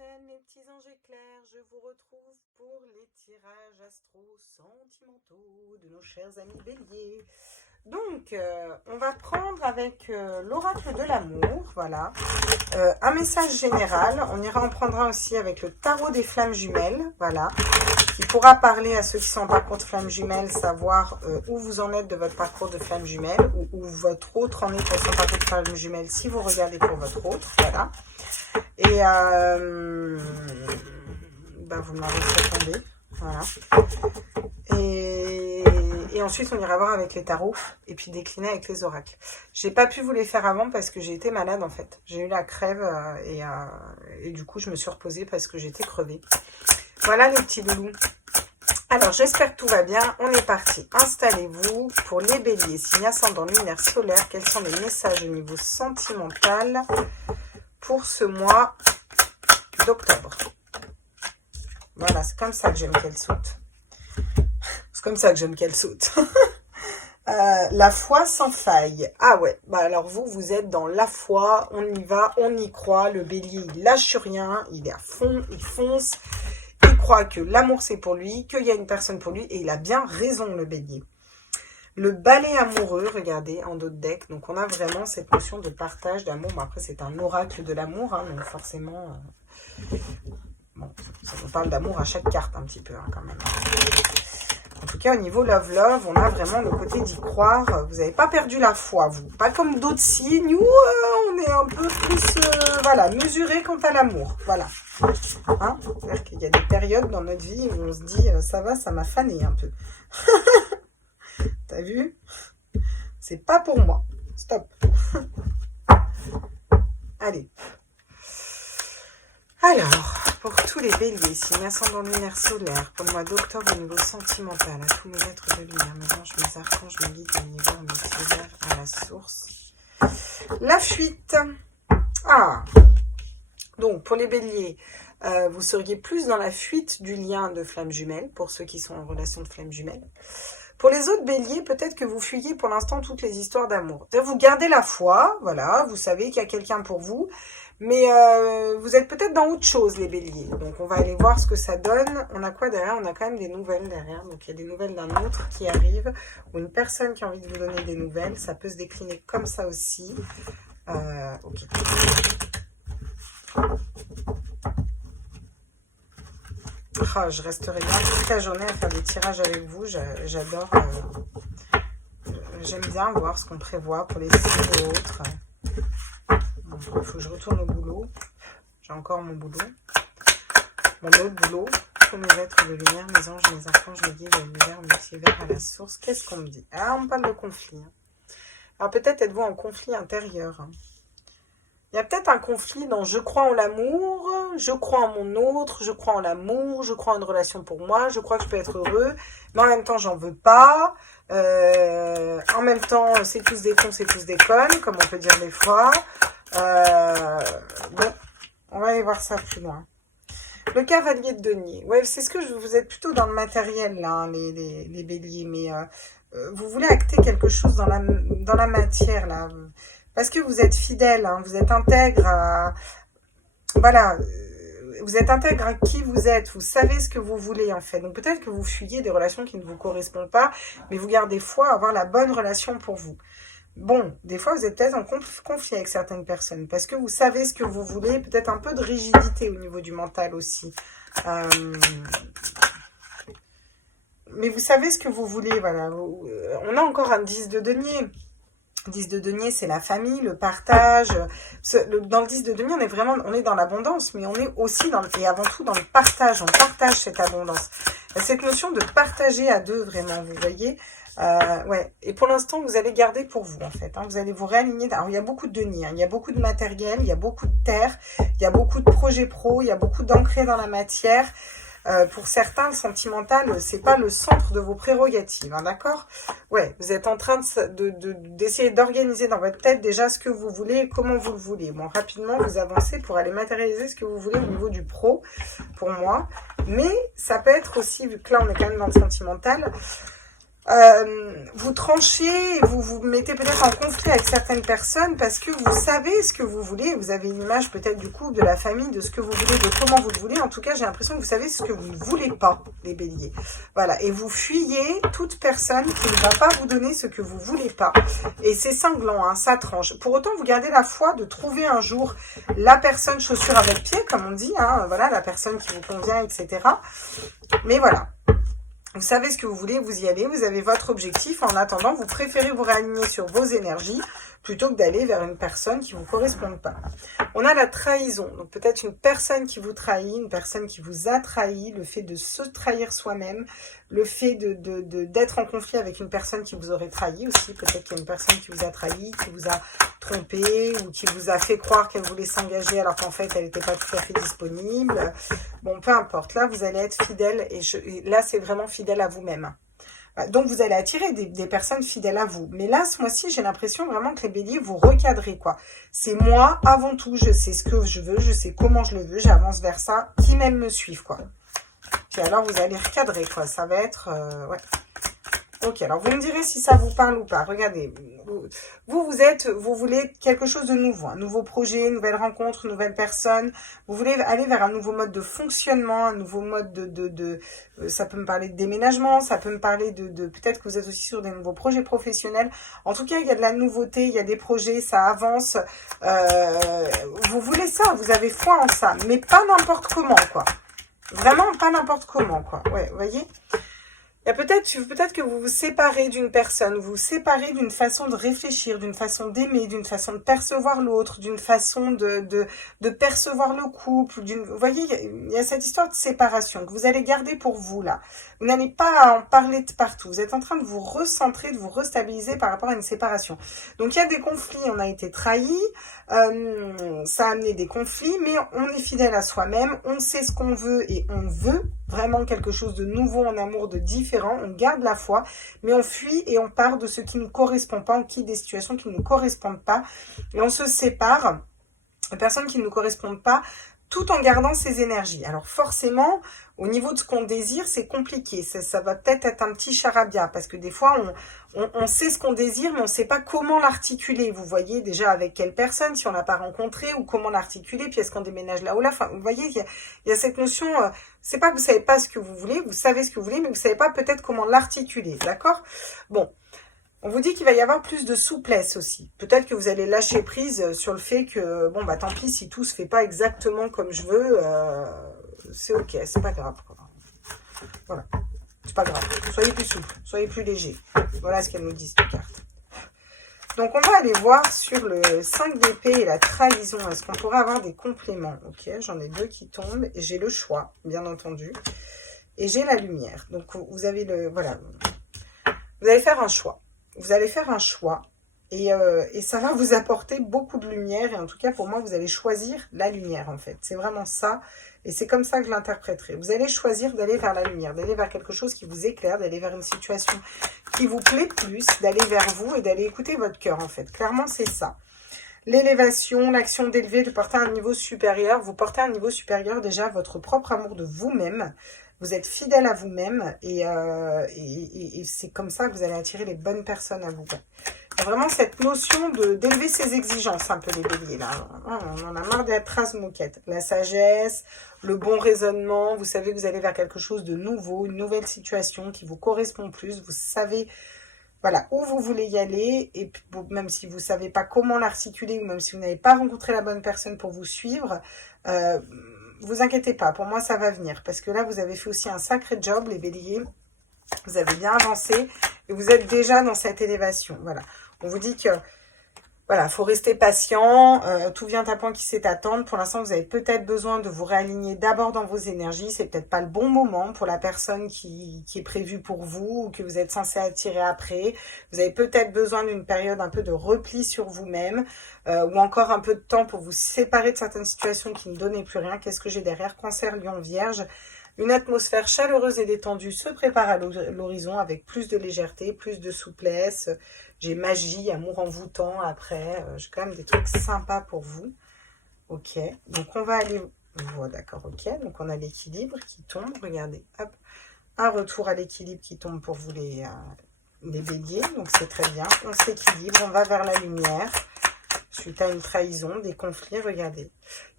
chaîne, les petits anges éclairs, je vous retrouve pour les tirages astro-sentimentaux de nos chers amis béliers. Donc, on va prendre avec l'oracle de l'amour, voilà, un message général. On ira en prendre un aussi avec le tarot des flammes jumelles, voilà, qui pourra parler à ceux qui sont en parcours de flammes jumelles, savoir où vous en êtes de votre parcours de flammes jumelles, ou où votre autre en est pour son parcours de flammes jumelles, si vous regardez pour votre autre, voilà. Et vous m'avez répondu, voilà. Et ensuite, on ira voir avec les tarots et puis décliner avec les oracles. J'ai pas pu vous les faire avant parce que j'ai été malade en fait. J'ai eu la crève et du coup, je me suis reposée parce que j'étais crevée. Voilà les petits loulous. Alors, j'espère que tout va bien. On est parti. Installez-vous. Pour les béliers, signe ascendant lunaire solaire, quels sont les messages au niveau sentimental pour ce mois d'octobre? Voilà, c'est comme ça que j'aime qu'elle saute. C'est comme ça que j'aime qu'elle saute. La foi sans faille. Ah ouais, alors vous êtes dans la foi, on y va, on y croit. Le bélier, il lâche rien, il est à fond, il fonce. Il croit que l'amour c'est pour lui, qu'il y a une personne pour lui, et il a bien raison le bélier. Le balai amoureux, regardez, en dos de deck. Donc on a vraiment cette notion de partage, d'amour. Bon, après c'est un oracle de l'amour, hein, donc forcément... Bon, ça nous parle d'amour à chaque carte un petit peu, hein, quand même. En tout cas, au niveau love, on a vraiment le côté d'y croire. Vous n'avez pas perdu la foi, vous. Pas comme d'autres signes où on est un peu plus, mesuré quant à l'amour. Voilà. Hein, c'est-à-dire qu'il y a des périodes dans notre vie où on se dit, ça va, ça m'a fané un peu. T'as vu? C'est pas pour moi. Stop. Allez. Alors, pour tous les béliers, signe ascendant lunaire solaire, pour le mois d'octobre au niveau sentimental, à tous mes êtres de lumière, mes anges, mes archanges, mes guides, mes univers, mes solaires, à la source. La fuite. Ah. Donc, pour les béliers, vous seriez plus dans la fuite du lien de flammes jumelles, pour ceux qui sont en relation de flammes jumelles. Pour les autres béliers, peut-être que vous fuyez pour l'instant toutes les histoires d'amour. Vous gardez la foi, voilà, vous savez qu'il y a quelqu'un pour vous, mais vous êtes peut-être dans autre chose, les béliers. Donc, on va aller voir ce que ça donne. On a quoi derrière? On a quand même des nouvelles derrière. Donc, il y a des nouvelles d'un autre qui arrive, ou une personne qui a envie de vous donner des nouvelles. Ça peut se décliner comme ça aussi. Ok. Oh, je resterai bien toute la journée à faire des tirages avec vous. J'adore. J'aime bien voir ce qu'on prévoit pour les signes et autres. Il faut que je retourne au boulot. J'ai encore mon boulot. Mon autre boulot. Tous mes êtres de lumière, mes anges, mes archanges, mes guides, l'univers, mes multivers à la source. Qu'est-ce qu'on me dit? Ah, on parle de conflit. Alors peut-être êtes-vous en conflit intérieur. Il y a peut-être un conflit dans je crois en l'amour, je crois en mon autre, je crois en l'amour, je crois en une relation pour moi, je crois que je peux être heureux, mais en même temps j'en veux pas. En même temps c'est tous des cons, c'est tous des connes, comme on peut dire des fois. Bon, on va aller voir ça plus loin. Le cavalier de denier. Ouais, c'est ce que vous êtes plutôt dans le matériel là, hein, les béliers, mais vous voulez acter quelque chose dans la matière là. Parce que vous êtes fidèle, hein, vous êtes intègre à... Voilà, vous êtes intègre à qui vous êtes, vous savez ce que vous voulez en fait. Donc peut-être que vous fuyez des relations qui ne vous correspondent pas, mais vous gardez foi à avoir la bonne relation pour vous. Bon, des fois vous êtes peut-être en conflit avec certaines personnes, parce que vous savez ce que vous voulez, peut-être un peu de rigidité au niveau du mental aussi. Mais vous savez ce que vous voulez, voilà. On a encore un 10 de denier. 10 de denier, c'est la famille, le partage. Dans le 10 de denier, on est dans l'abondance, mais on est aussi et avant tout dans le partage. On partage cette abondance. Cette notion de partager à deux, vraiment, vous voyez. Ouais. Et pour l'instant, vous allez garder pour vous, en fait. Hein. Vous allez vous réaligner. Alors, il y a beaucoup de denier, hein. Il y a beaucoup de matériel, il y a beaucoup de terre, il y a beaucoup de projets pro, il y a beaucoup d'ancrés dans la matière. Pour certains, le sentimental, c'est pas le centre de vos prérogatives, hein, d'accord? Ouais, vous êtes en train d'essayer d'organiser dans votre tête déjà ce que vous voulez et comment vous le voulez. Bon, rapidement, vous avancez pour aller matérialiser ce que vous voulez au niveau du pro, pour moi. Mais ça peut être aussi, vu que là, on est quand même dans le sentimental, Vous tranchez, vous vous mettez peut-être en conflit avec certaines personnes parce que vous savez ce que vous voulez. Vous avez une image peut-être du couple, de la famille, de ce que vous voulez, de comment vous le voulez. En tout cas, j'ai l'impression que vous savez ce que vous ne voulez pas, les béliers. Voilà, et vous fuyez toute personne qui ne va pas vous donner ce que vous voulez pas. Et c'est cinglant, hein, ça tranche. Pour autant, vous gardez la foi de trouver un jour la personne chaussure à votre pied, comme on dit, hein, voilà, la personne qui vous convient, etc. Mais voilà. Vous savez ce que vous voulez, vous y allez, vous avez votre objectif. En attendant, vous préférez vous réaligner sur vos énergies plutôt que d'aller vers une personne qui ne vous correspond pas. On a la trahison, donc peut-être une personne qui vous trahit, une personne qui vous a trahi, le fait de se trahir soi-même, le fait d'être en conflit avec une personne qui vous aurait trahi aussi. Peut-être qu'il y a une personne qui vous a trahi, qui vous a trompé ou qui vous a fait croire qu'elle voulait s'engager alors qu'en fait elle n'était pas tout à fait disponible. Bon, peu importe, là vous allez être fidèle et là c'est vraiment fidèle à vous-même. Donc vous allez attirer des personnes fidèles à vous. Mais là, ce mois-ci, j'ai l'impression vraiment que les béliers, vous recadrez, quoi. C'est moi, avant tout, je sais ce que je veux, je sais comment je le veux, j'avance vers ça, qui même me suivent, quoi. Puis alors, vous allez recadrer, quoi. Ça va être... ouais. Ok, alors vous me direz si ça vous parle ou pas. Regardez, vous voulez quelque chose de nouveau, un nouveau projet, une nouvelle rencontre, une nouvelle personne. Vous voulez aller vers un nouveau mode de fonctionnement, un nouveau mode ça peut me parler de déménagement, ça peut me parler peut-être que vous êtes aussi sur des nouveaux projets professionnels. En tout cas, il y a de la nouveauté, il y a des projets, ça avance. Vous voulez ça, vous avez foi en ça, mais pas n'importe comment, quoi. Vraiment pas n'importe comment, quoi. Ouais, vous voyez ? Il y a peut-être que vous vous séparez d'une personne, vous vous séparez d'une façon de réfléchir, d'une façon d'aimer, d'une façon de percevoir l'autre, d'une façon de percevoir le couple. Vous voyez, il y a cette histoire de séparation que vous allez garder pour vous là. Vous n'allez pas en parler de partout. Vous êtes en train de vous recentrer, de vous restabiliser par rapport à une séparation. Donc il y a des conflits, on a été trahis, ça a amené des conflits, mais on est fidèle à soi-même, on sait ce qu'on veut et on veut vraiment quelque chose de nouveau en amour, de différent, on garde la foi, mais on fuit et on part de ce qui ne nous correspond pas, on quitte des situations qui ne nous correspondent pas, et on se sépare de personnes qui ne nous correspondent pas, tout en gardant ses énergies. Alors forcément, au niveau de ce qu'on désire, c'est compliqué. Ça va peut-être être un petit charabia, parce que des fois, on sait ce qu'on désire, mais on ne sait pas comment l'articuler. Vous voyez déjà avec quelle personne, si on l'a pas rencontré, ou comment l'articuler, puis est-ce qu'on déménage là ou là. Enfin, vous voyez, il y a cette notion, c'est pas que vous savez pas ce que vous voulez, vous savez ce que vous voulez, mais vous savez pas peut-être comment l'articuler, d'accord ? Bon. On vous dit qu'il va y avoir plus de souplesse aussi. Peut-être que vous allez lâcher prise sur le fait que, bon, bah tant pis, si tout se fait pas exactement comme je veux, c'est ok, c'est pas grave. Voilà, c'est pas grave. Soyez plus souple, soyez plus léger. Voilà ce qu'elle nous dit, cette carte. Donc, on va aller voir sur le 5 d'épée et la trahison. Est-ce qu'on pourrait avoir des compléments? Ok, j'en ai deux qui tombent. Et j'ai le choix, bien entendu. Et j'ai la lumière. Donc, vous avez voilà. Vous allez faire un choix. Vous allez faire un choix et ça va vous apporter beaucoup de lumière. Et en tout cas, pour moi, vous allez choisir la lumière, en fait. C'est vraiment ça. Et c'est comme ça que je l'interpréterai. Vous allez choisir d'aller vers la lumière, d'aller vers quelque chose qui vous éclaire, d'aller vers une situation qui vous plaît plus, d'aller vers vous et d'aller écouter votre cœur, en fait. Clairement, c'est ça. L'élévation, l'action d'élever, de porter à un niveau supérieur. Vous portez à un niveau supérieur déjà votre propre amour de vous-même. Vous êtes fidèle à vous-même et c'est comme ça que vous allez attirer les bonnes personnes à vous. Il y a vraiment cette notion d'élever ses exigences, un peu les béliers là. On en a marre d'être rase-moquette. La sagesse, le bon raisonnement, vous savez que vous allez vers quelque chose de nouveau, une nouvelle situation qui vous correspond plus. Vous savez voilà, où vous voulez y aller, et même si vous ne savez pas comment l'articuler, ou même si vous n'avez pas rencontré la bonne personne pour vous suivre, vous inquiétez pas, pour moi ça va venir, parce que là vous avez fait aussi un sacré job, les béliers, vous avez bien avancé, et vous êtes déjà dans cette élévation, voilà. On vous dit que, voilà, il faut rester patient, tout vient à point qui sait attendre. Pour l'instant, vous avez peut-être besoin de vous réaligner d'abord dans vos énergies. C'est peut-être pas le bon moment pour la personne qui est prévue pour vous ou que vous êtes censé attirer après. Vous avez peut-être besoin d'une période un peu de repli sur vous-même ou encore un peu de temps pour vous séparer de certaines situations qui ne donnaient plus rien. Qu'est-ce que j'ai derrière? Cancer, Lion, Vierge. Une atmosphère chaleureuse et détendue se prépare à l'horizon avec plus de légèreté, plus de souplesse. J'ai magie, amour envoûtant après. J'ai quand même des trucs sympas pour vous. Ok, donc on va aller... Voilà, d'accord, ok. Donc on a l'équilibre qui tombe. Regardez, hop. Un retour à l'équilibre qui tombe pour vous les béliers, donc c'est très bien. On s'équilibre, on va vers la lumière. Suite à une trahison, des conflits, regardez.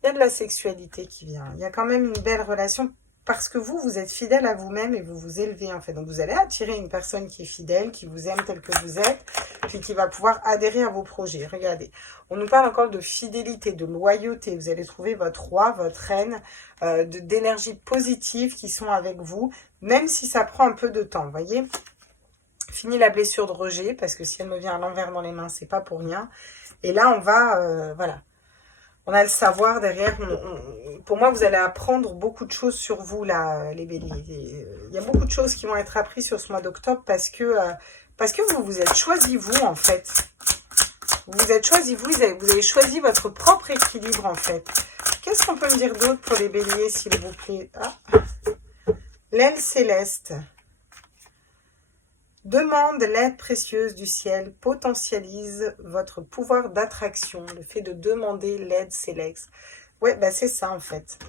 Il y a de la sexualité qui vient. Il y a quand même une belle relation parce que vous êtes fidèle à vous-même et vous vous élevez en fait. Donc vous allez attirer une personne qui est fidèle, qui vous aime tel que vous êtes, puis qui va pouvoir adhérer à vos projets. Regardez, on nous parle encore de fidélité, de loyauté. Vous allez trouver votre roi, votre reine, d'énergie positive qui sont avec vous, même si ça prend un peu de temps, vous voyez. Fini la blessure de rejet, parce que si elle me vient à l'envers dans les mains, c'est pas pour rien. Et là, on va, voilà, on a le savoir derrière. Pour moi, vous allez apprendre beaucoup de choses sur vous, là, les béliers. Il y a beaucoup de choses qui vont être apprises sur ce mois d'octobre parce que vous vous êtes choisi, vous, en fait. Vous vous êtes choisi, vous avez choisi votre propre équilibre, en fait. Qu'est-ce qu'on peut me dire d'autre pour les béliers, s'il vous plaît? Ah. L'aile céleste. Demande l'aide précieuse du ciel, potentialise votre pouvoir d'attraction, le fait de demander l'aide céleste. Ouais, bah c'est ça en fait.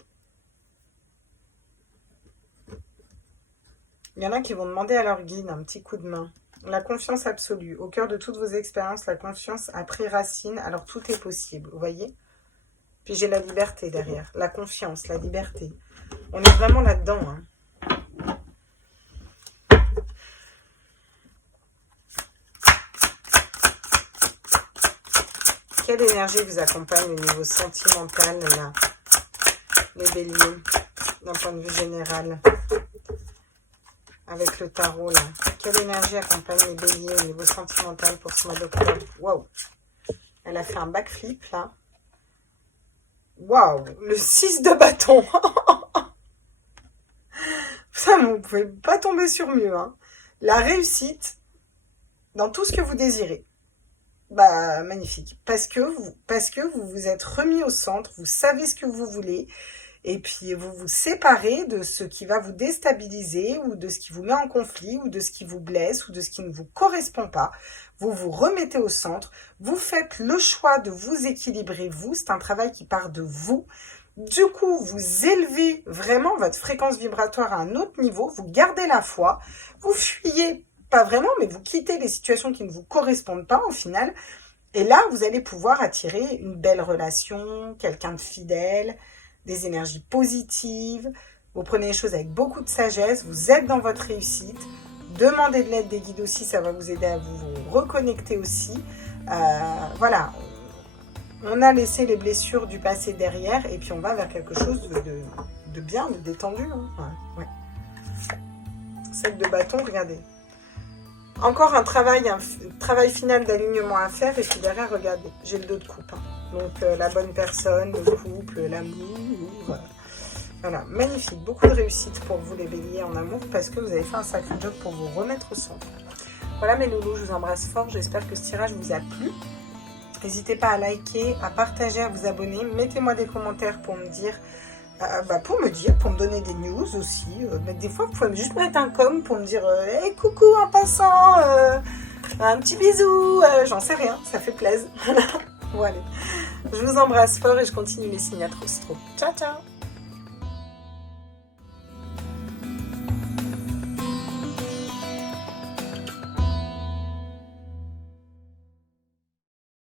Il y en a qui vont demander à leur guide un petit coup de main. La confiance absolue, au cœur de toutes vos expériences, la confiance a pris racine, alors tout est possible, vous voyez? Puis j'ai la liberté derrière, la confiance, la liberté. On est vraiment là-dedans, hein. Quelle énergie vous accompagne au niveau sentimental, là, les béliers, d'un point de vue général, avec le tarot, là. Quelle énergie accompagne les béliers au niveau sentimental pour ce mois d'octobre? Waouh! Elle a fait un backflip, là. Waouh! Le 6 de bâton. Ça, vous ne pouvez pas tomber sur mieux, hein. La réussite dans tout ce que vous désirez. Bah, magnifique. Parce que vous vous êtes remis au centre, vous savez ce que vous voulez, et puis vous vous séparez de ce qui va vous déstabiliser, ou de ce qui vous met en conflit, ou de ce qui vous blesse, ou de ce qui ne vous correspond pas. Vous vous remettez au centre, vous faites le choix de vous équilibrer, vous, c'est un travail qui part de vous. Du coup, vous élevez vraiment votre fréquence vibratoire à un autre niveau, vous gardez la foi, vous fuyez pas vraiment, mais vous quittez les situations qui ne vous correspondent pas au final. Et là, vous allez pouvoir attirer une belle relation, quelqu'un de fidèle, des énergies positives. Vous prenez les choses avec beaucoup de sagesse, vous êtes dans votre réussite. Demandez de l'aide des guides aussi, ça va vous aider à vous reconnecter aussi. Voilà, on a laissé les blessures du passé derrière et puis on va vers quelque chose de bien, de détendu. Hein. Ouais. 7 de bâton, regardez. Encore un travail final d'alignement à faire. Et puis derrière, regardez, j'ai le dos de coupe. Hein. Donc la bonne personne, le couple, l'amour. Voilà, magnifique. Beaucoup de réussite pour vous les béliers en amour. Parce que vous avez fait un sacré job pour vous remettre au centre. Voilà mes loulous, je vous embrasse fort. J'espère que ce tirage vous a plu. N'hésitez pas à liker, à partager, à vous abonner. Mettez-moi des commentaires pour me dire... pour me donner des news aussi. Des fois, vous pouvez juste mettre un com pour me dire hey, coucou en passant, un petit bisou, j'en sais rien, ça fait plaisir. Bon, allez. Je vous embrasse fort et je continue les signes astro. Ciao, ciao.